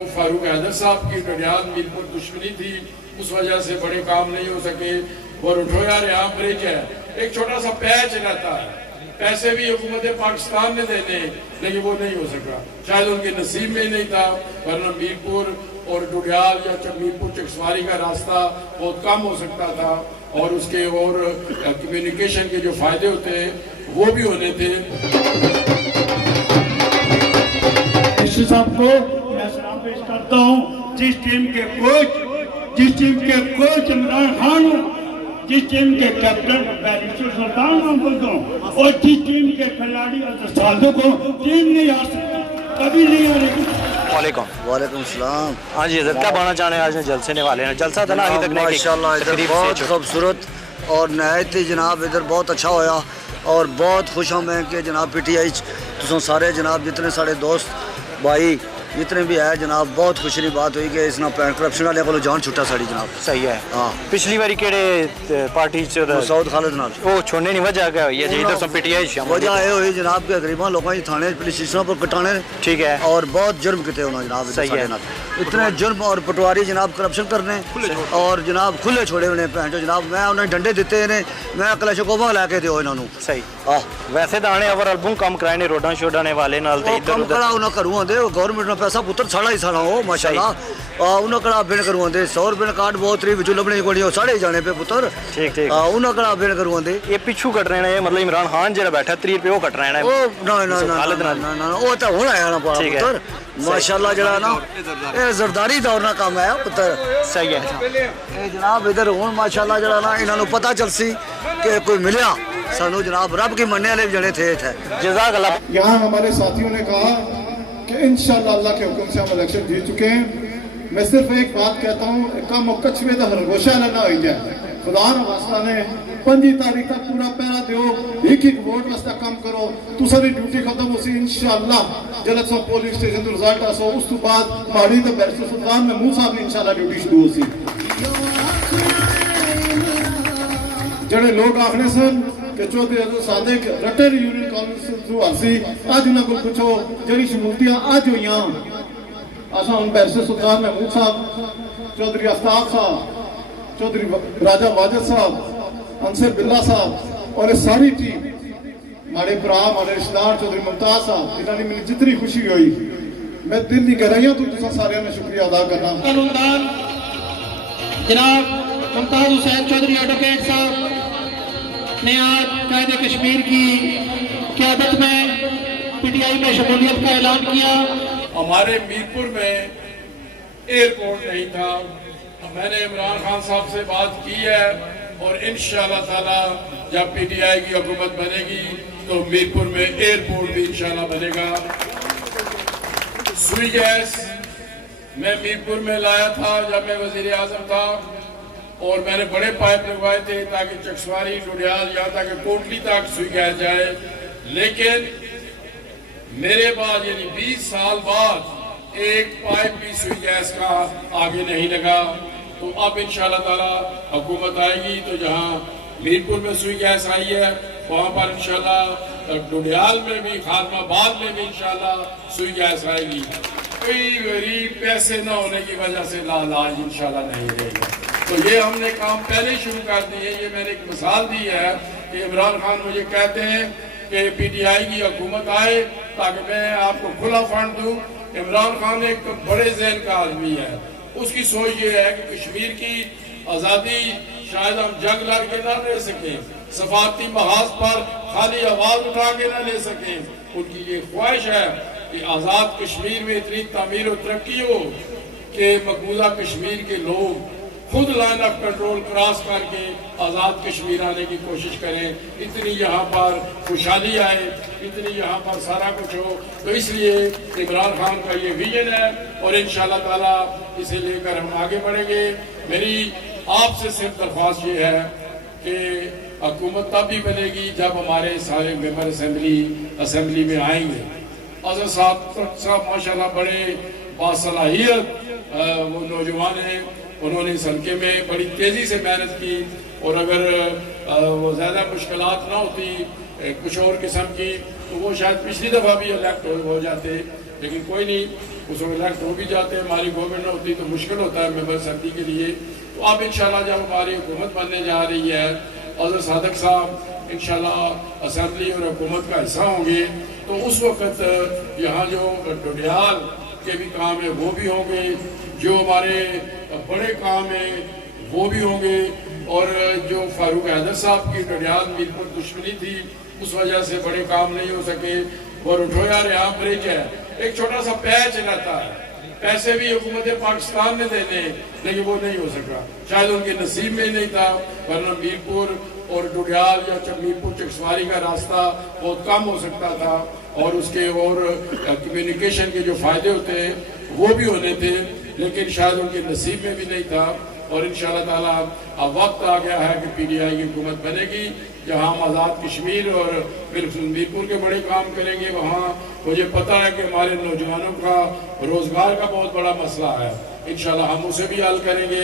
फारूक हैदर साहब की डडियाल मीरपुर दुश्मनी थी, उस वजह से बड़े काम नहीं हो सके। और उठोया रियाम ब्रिज है, एक छोटा सा पैच रहता है, पैसे भी हुकूमत पाकिस्तान ने देने, लेकिन वो नहीं हो सका, शायद उनके नसीब में नहीं था। वरना मीरपुर और डडियाल या मीरपुर चकसवारी का रास्ता बहुत कम हो सकता था और उसके और कम्युनिकेशन के जो फायदे होते हैं वो भी होने थे। साहब को मैं सलाम पेश करता हूँ। जिस टीम के कोच इमरान खान हूँ, जिस टीम के कैप्टन बैरिस्टर सुल्तान मोहम्मद हूँ और जिस टीम के खिलाड़ी साधु को टीम नहीं आ सकती, कभी नहीं आ रही। वालेकुम सलाम। हाँ जी, क्या बोलना चाह रहे हैं? आज जलसे ने वाले हैं, जलसा था ना अभी तक माशाल्लाह इधर बहुत खूबसूरत और नहायत ही जनाब इधर बहुत अच्छा होया और बहुत खुश हूँ मैं कि जनाब PTI तुम सारे जनाब जितने सारे दोस्त भाई जितने भी है जनाब, बहुत खुशी की बात हुई कि इस ना करप्शन वाले को जान छुट्टा साड़ी जनाब। सही है। हाँ, पिछली बारी केड़े पार्टी सऊद खालिद नाल वो छोड़ने नहीं वजह क्या हुई है जी? इधर सब PTI वजह ये हुई जनाब के गरीबा लोगों की थाने पुलिस स्टेशनों पर कटाने, ठीक है, और बहुत जुर्म किए उन्होंने जनाब। सही है। इतने जुर्म और पटवारी जनाब करप्शन करने और जनाब खुले छोड़े उन्हें भैंचो जनाब। मैं उन्हें डंडे दिते ने, मैं कलशकोवा लैके दियो इन्होंने। सही। वैसे तो आने ओवर एल्बम कम कराए ने रोडां शोडां ने वाले नाल ते इधर उधर कड़ा उन्हें करूँ आंदे गवर्नमेंट ने पैसा पुत्र साड़ा ही साड़ा हो माशाल्लाह। उन्हें कड़ा बिन करूँ आंदे 100 रुपये कार्ड बहुत रही विचू लबने को नहीं साढ़े जाने पे पुत्र। ठीक ठीक। उन्हें कड़ा बिन करूँ आंदे ये पिछू कट रहे हैं, मतलब इमरान खान जरा बैठा 30 रुपये वो कट रहे हैं। ना वो तो होना है ना पुत्र माशाल्लाह जरा ना ये जरदारी दौर ना काम है पुत्र। सही है। जनाब इधर हूँ माशाल्लाह जरा ना इन्होंने पता चल सी कि कोई मिलिया सानू जनाब रब की मनने वाले जड़े थे जज़ाक अल्लाह। यहाँ हमारे साथियों ने कहा कि इंशाअल्लाह अल्लाह के हुक्म से हम इलेक्शन जीत चुके हैं। मैं सिर्फ एक बात कहता हूँ, कम कच्छ में तो हरगोशा ना हो जाए। खुदा न वास्ता ने 5 तारीख तक पूरा पैरा दो, एक वोट वास्ता कम करो, तुसारी ड्यूटी खत्म हो सी इंशाअल्लाह। जलद सब पोलिंग स्टेशन तो रिजल्ट आसो, उस तो बाद माड़ी तो बैरिस्टर सुल्तान महमूद साहब ने इंशाअल्लाह ड्यूटी शुरू हो सी। जड़े लोग आखने सन कि चौधरी अब्दुल सादिक रटर यूनियन काउंसिल थ्रू आसी, आज उन्होंने को पूछो जड़ी शमूलियां आज हुई असा हम बैरिस्टर सुल्तान महमूद साहब, चौधरी आफ्ताब साहब, चौधरी राजा वाजिद साहब, अंसर बिल्ला साहब और ये सारी टीम हमारे भरा हमारे रिश्तेदार चौधरी मुमताज साहब, इन्होंने मेरी जितनी खुशी हुई मैं दिल की गहराइयों तो तुम सारे ने शुक्रिया अदा करना। जनाब मुमताज हुसैन चौधरी एडवोकेट साहब ने आज कायदे कश्मीर की क़यादत में PTI में शमूलियत का ऐलान किया। हमारे मीरपुर में एयरपोर्ट नहीं था, मैंने इमरान खान साहब से बात की है और इंशाअल्लाह ताला जब PTI की हुकूमत बनेगी तो मीरपुर में एयरपोर्ट भी इंशाअल्लाह बनेगा। सुई गैस मैं मीरपुर में लाया था जब मैं वजीर आजम था और मैंने बड़े पाइप लगवाए थे ताकि चकसवारी डडियाल यहाँ तक कोटली तक सुई गैस जाए, लेकिन मेरे बाद यानी 20 साल बाद एक पाइप भी सुई गैस का आगे नहीं लगा। तो अब इंशाअल्लाह ताला हुकूमत आएगी तो जहाँ मीरपुर में सुई गैस आई है वहाँ पर इंशाअल्लाह डडियाल में भी खानमाबाद में भी इंशाअल्लाह सुई गैस आएगी। कोई गरीब पैसे न होने की वजह से लालाज इंशाअल्लाह नहीं रहेगा। तो ये हमने काम पहले ही शुरू कर दिए। ये मैंने एक मिसाल दी है कि इमरान खान मुझे कहते हैं कि PTI की हुकूमत आए ताकि मैं आपको खुला फंड दूं। इमरान खान एक तो बड़े ज़हन का आदमी है, उसकी सोच ये है कि कश्मीर की आज़ादी शायद हम जंग लड़ के ना ले सकें, सफारती महाज पर खाली आवाज़ उठा के ना ले सकें। उनकी ये ख्वाहिश है कि आज़ाद कश्मीर में इतनी तामीर और तरक्की हो कि मकबूजा कश्मीर के लोग खुद लाइन ऑफ कंट्रोल क्रॉस करके आज़ाद कश्मीर आने की कोशिश करें, इतनी यहाँ पर खुशहाली आए, इतनी यहाँ पर सारा कुछ हो। तो इसलिए इमरान खान का ये विजन है और इंशाअल्लाह ताला इसे लेकर हम आगे बढ़ेंगे। मेरी आपसे सिर्फ दरख्वास्त ये है कि हुकूमत तब भी बनेगी जब हमारे सारे मेंबर असम्बली में आएंगे। आज़ाद साहब माशाल्लाह बड़े बासलाहियत वो नौजवान हैं, उन्होंने इस हल्के में बड़ी तेज़ी से मेहनत की और अगर वो ज़्यादा मुश्किलात ना होती कुछ और किस्म की तो वो शायद पिछली दफ़ा भी इलेक्ट हो जाते, लेकिन कोई नहीं। उस वक्त इलेक्ट हो भी जाते हैं, हमारी गवर्नमेंट होती तो मुश्किल होता है मेंबर सर्दी के लिए। तो अब इंशाल्लाह जब हमारी हुकूमत बनने जा रही है, हज़रत सादक साहब इंशाल्लाह असेंबली और हुकूमत का हिस्सा होंगे, तो उस वक्त यहाँ जो डोडियाल के भी काम है वो भी होंगे, जो हमारे बड़े काम हैं वो भी होंगे, और जो फारूक हैदर साहब की डोडियाल मीरपुर दुश्मनी थी उस वजह से बड़े काम नहीं हो सके। और उठोया यहाँ ब्रिज है, एक छोटा सा पैच रहता है, पैसे भी हुकूमत पाकिस्तान ने देने, लेकिन वो नहीं हो सका, शायद उनके नसीब में नहीं था, वरना मीरपुर और डोडियाल या मीरपुर चकसवारी का रास्ता बहुत कम हो सकता था, और उसके और कम्युनिकेशन के जो फायदे होते हैं वो भी होने थे, लेकिन शायद उनके नसीब में भी नहीं था। और इंशाअल्लाह ताला अब वक्त आ गया है कि PTI की हुकूमत बनेगी, जहाँ हम आज़ाद कश्मीर और बिल्कुल मीरपुर के बड़े काम करेंगे। वहाँ मुझे पता है कि हमारे नौजवानों का रोज़गार का बहुत बड़ा मसला है, इंशाअल्लाह हम उसे भी हल करेंगे।